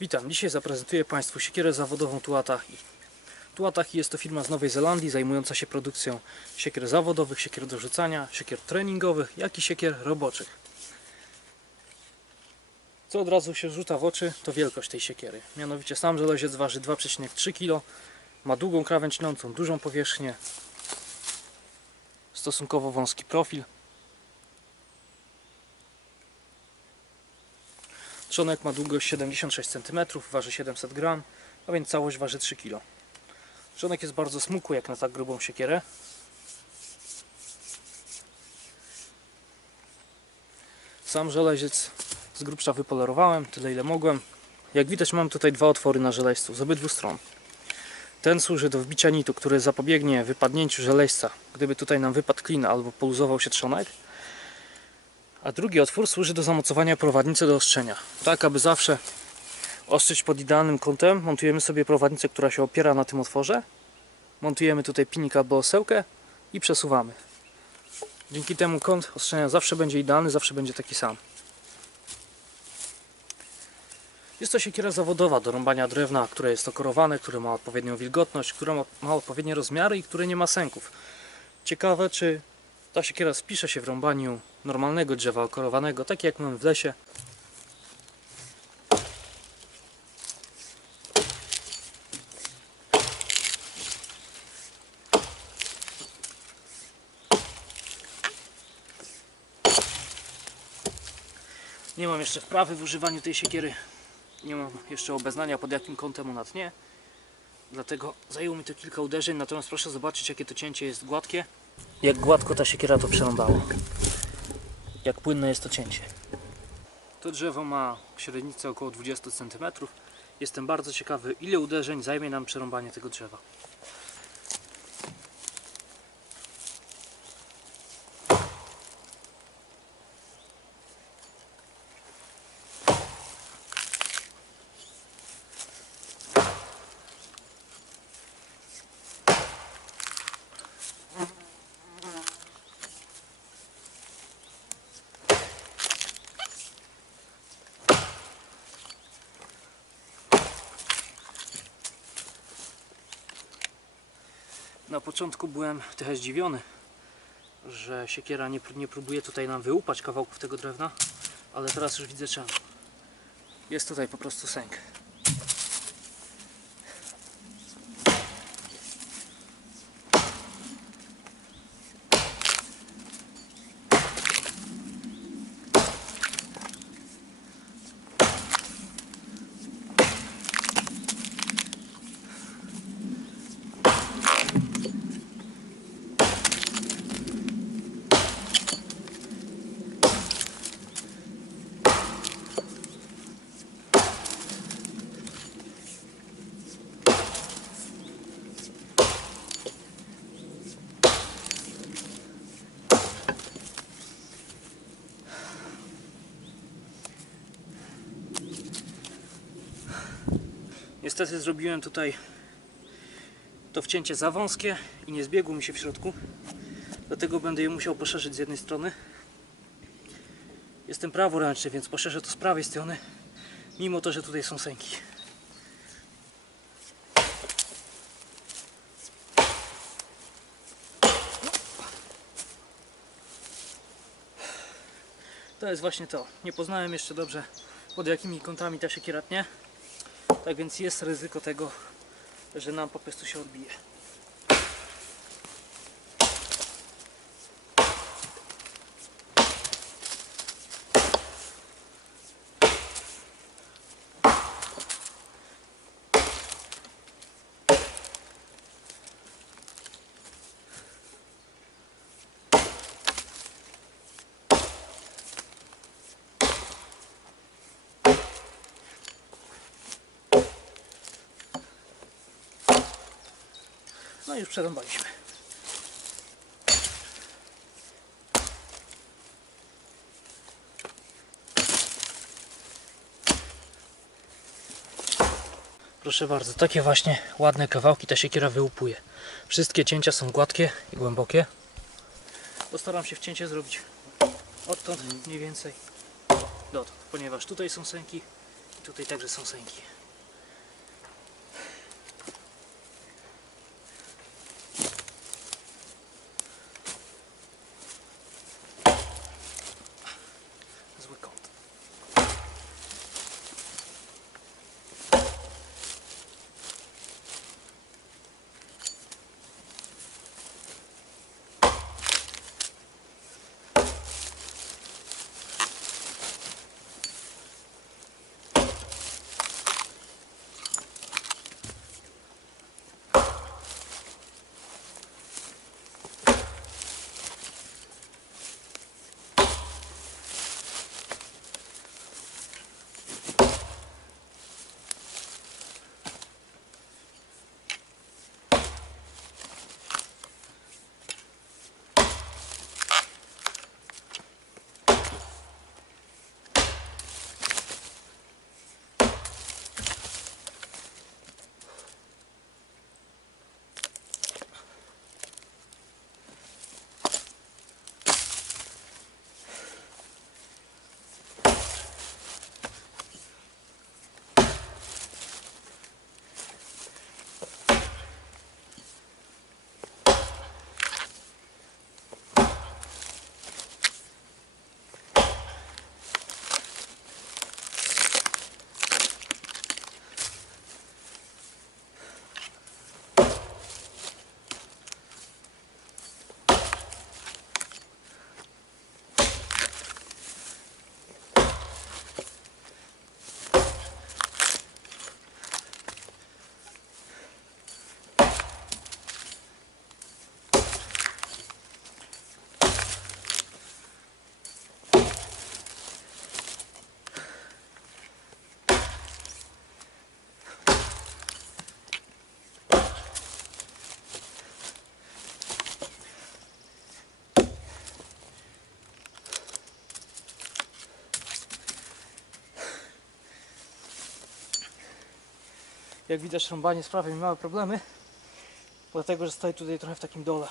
Witam, dzisiaj zaprezentuję Państwu siekierę zawodową Tuatahi. Tuatahi jest to firma z Nowej Zelandii zajmująca się produkcją siekier zawodowych, siekier do rzucania, siekier treningowych, jak i siekier roboczych. Co od razu się rzuta w oczy, to wielkość tej siekiery. Mianowicie sam żeleziec waży 2,3 kg, ma długą krawędź tnącą, dużą powierzchnię, stosunkowo wąski profil. Trzonek ma długość 76 cm, waży 700 g, a więc całość waży 3 kg. Trzonek jest bardzo smukły jak na tak grubą siekierę. Sam żeleziec z grubsza wypolerowałem, tyle ile mogłem. Jak widać, mam tutaj dwa otwory na żeleźcu z obydwu stron. Ten służy do wbicia nitu, który zapobiegnie wypadnięciu żeleźca, gdyby tutaj nam wypadł klin albo poluzował się trzonek. A drugi otwór służy do zamocowania prowadnicy do ostrzenia. Tak, aby zawsze ostrzyć pod idealnym kątem, montujemy sobie prowadnicę, która się opiera na tym otworze. Montujemy tutaj pilnik albo osełkę i przesuwamy. Dzięki temu kąt ostrzenia zawsze będzie idealny, zawsze będzie taki sam. Jest to siekiera zawodowa do rąbania drewna, które jest okorowane, które ma odpowiednią wilgotność, które ma odpowiednie rozmiary i które nie ma sęków. Ciekawe, czy ta siekiera spisze się w rąbaniu normalnego drzewa okorowanego, tak jak mam w lesie. Nie mam jeszcze wprawy w używaniu tej siekiery. Nie mam jeszcze obeznania, pod jakim kątem ona tnie. Dlatego zajęło mi to kilka uderzeń, natomiast proszę zobaczyć, jakie to cięcie jest gładkie. Jak gładko ta siekiera to przerąbała. Jak płynne jest to cięcie. To drzewo ma średnicę około 20 cm. Jestem bardzo ciekawy, ile uderzeń zajmie nam przerąbanie tego drzewa. Na początku byłem trochę zdziwiony, że siekiera nie próbuje tutaj nam wyłupać kawałków tego drewna, ale teraz już widzę czemu. Jest tutaj po prostu sęk. Niestety zrobiłem tutaj to wcięcie za wąskie i nie zbiegło mi się w środku, dlatego będę je musiał poszerzyć z jednej strony. Jestem praworęczny, więc poszerzę to z prawej strony, mimo to, że tutaj są sęki. To jest właśnie to. Nie poznałem jeszcze dobrze, pod jakimi kątami ta siekiera tnie. Tak więc jest ryzyko tego, że nam po prostu się odbije. No i już przerąbaliśmy. Proszę bardzo, takie właśnie ładne kawałki ta siekiera wyłupuje. Wszystkie cięcia są gładkie i głębokie. Postaram się wcięcie zrobić odtąd mniej więcej dotąd, ponieważ tutaj są sęki Tutaj także są sęki. Zły kąt. Jak widać, rąbanie sprawia mi małe problemy, dlatego że stoję tutaj trochę w takim dole.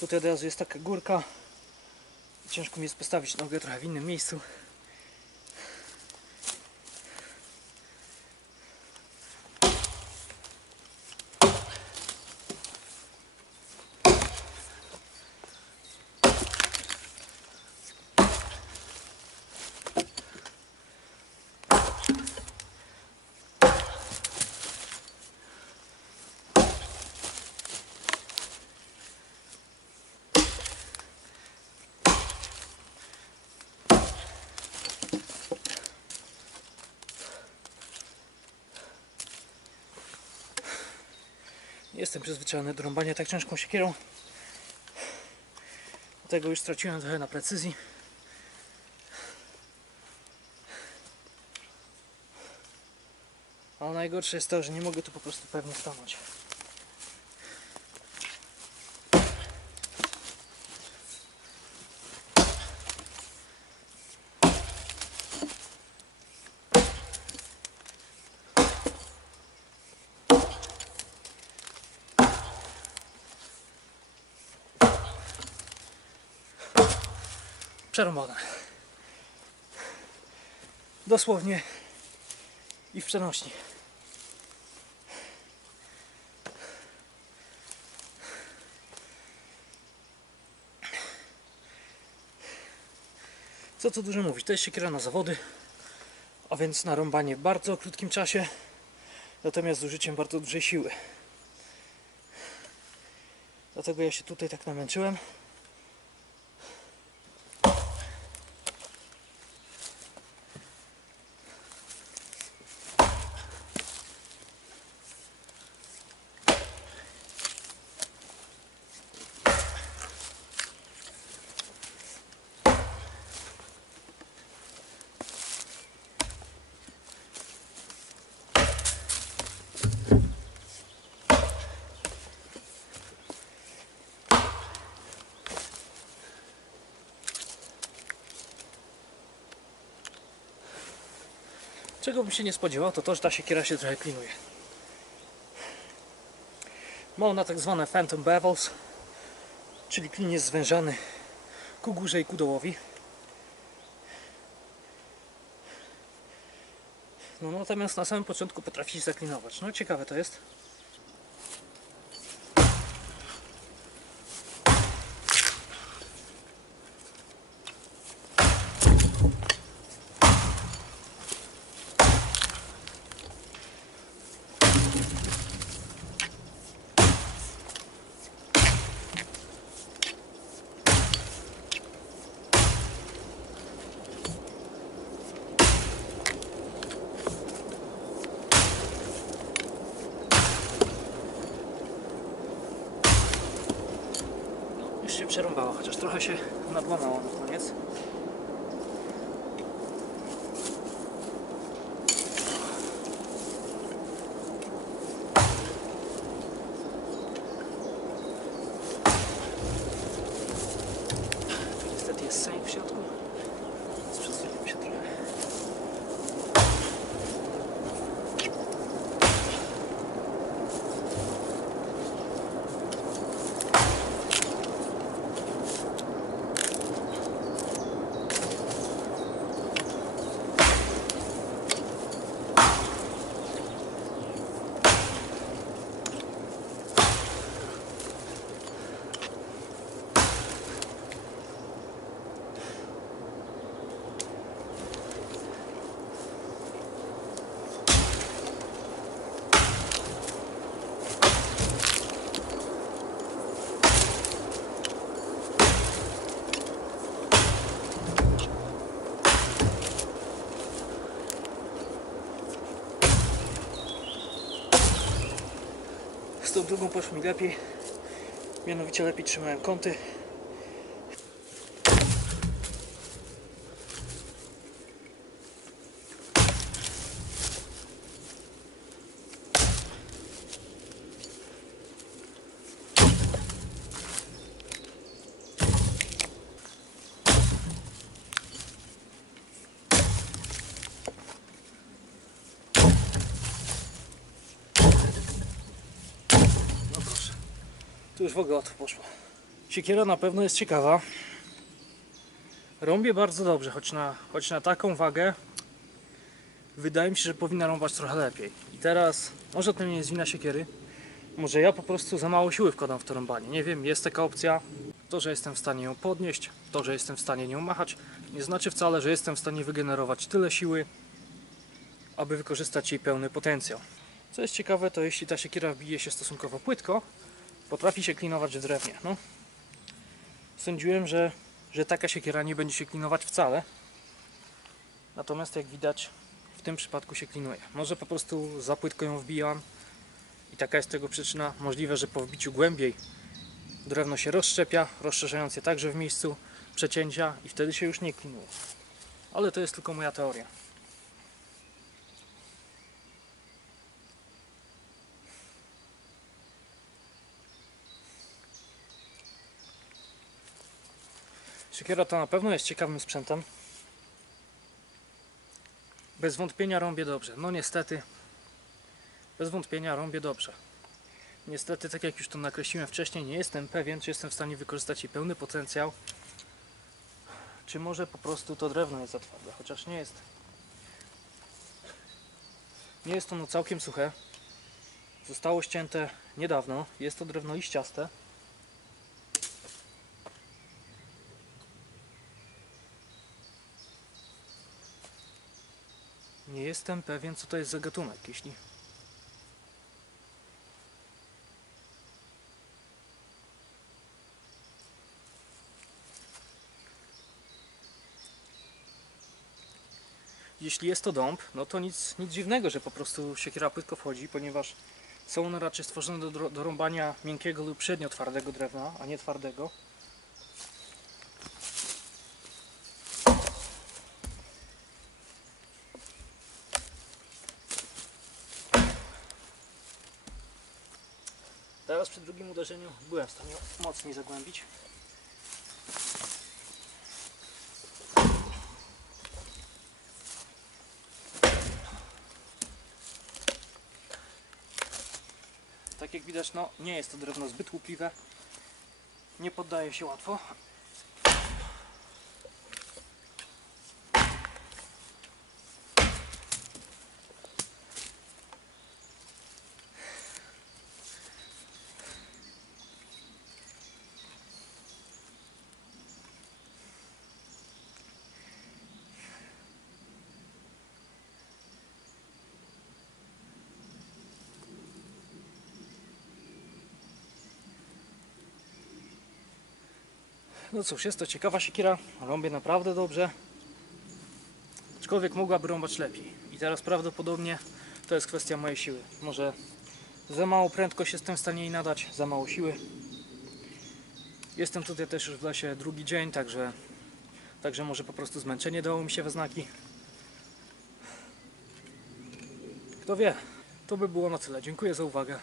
Tutaj od razu jest taka górka. Ciężko mi jest postawić nogę trochę w innym miejscu. Jestem przyzwyczajony do rąbania tak ciężką siekierą. Dlatego już straciłem trochę na precyzji. Ale najgorsze jest to, że nie mogę tu po prostu pewnie stanąć. Przerąbane. Dosłownie i w przenośni. Co tu dużo mówić, to jest siekiera na zawody, a więc na rąbanie w bardzo krótkim czasie, natomiast z użyciem bardzo dużej siły. Dlatego ja się tutaj tak namęczyłem. Czego bym się nie spodziewał, to to, że ta siekiera się trochę klinuje. Ma ona tak zwane phantom bevels, czyli klin jest zwężany ku górze i ku dołowi. No natomiast na samym początku potrafi się zaklinować. No ciekawe to jest. Już się przerąbało, chociaż trochę się nadłamało na koniec. Niestety jest sęk w środku, więc przesuniemy się trochę. Z tą drugą poszło mi lepiej, mianowicie lepiej trzymałem kąty. Tu już w ogóle łatwo poszło. Siekiera na pewno jest ciekawa. Rąbie bardzo dobrze, choć na taką wagę wydaje mi się, że powinna rąbać trochę lepiej. I teraz, może to nie jest wina siekiery, może ja po prostu za mało siły wkładam w to rąbanie. Nie wiem, jest taka opcja. To, że jestem w stanie ją podnieść, to, że jestem w stanie nią machać, nie znaczy wcale, że jestem w stanie wygenerować tyle siły, aby wykorzystać jej pełny potencjał. Co jest ciekawe, to jeśli ta siekiera wbije się stosunkowo płytko, potrafi się klinować w drewnie. No. Sądziłem, że taka siekiera nie będzie się klinować wcale. Natomiast jak widać, w tym przypadku się klinuje. Może po prostu za płytko ją wbijam i taka jest tego przyczyna. Możliwe, że po wbiciu głębiej drewno się rozszczepia, rozszerzając je także w miejscu przecięcia i wtedy się już nie klinuje. Ale to jest tylko moja teoria. Siekiera ta na pewno jest ciekawym sprzętem. Bez wątpienia rąbię dobrze. No niestety, bez wątpienia rąbię dobrze. Niestety, tak jak już to nakreśliłem wcześniej, nie jestem pewien, czy jestem w stanie wykorzystać jej pełny potencjał, czy może po prostu to drewno jest za twarde, chociaż nie jest. Nie jest ono całkiem suche. Zostało ścięte niedawno. Jest to drewno liściaste. Nie jestem pewien, co to jest za gatunek. Jeśli jest to dąb, no to nic dziwnego, że po prostu siekiera płytko wchodzi, ponieważ są one raczej stworzone do rąbania miękkiego lub średnio twardego drewna, a nie twardego. Teraz przy drugim uderzeniu byłem w stanie mocniej zagłębić. Tak jak widać, no nie jest to drewno zbyt łupliwe, nie poddaje się łatwo. No cóż, jest to ciekawa siekiera, rąbię naprawdę dobrze. Aczkolwiek mogłaby rąbać lepiej. I teraz prawdopodobnie to jest kwestia mojej siły. Może za mało prędkość jestem w stanie jej nadać, za mało siły. Jestem tutaj też już w lesie drugi dzień, także może po prostu zmęczenie dało mi się we znaki. Kto wie? To by było na tyle. Dziękuję za uwagę.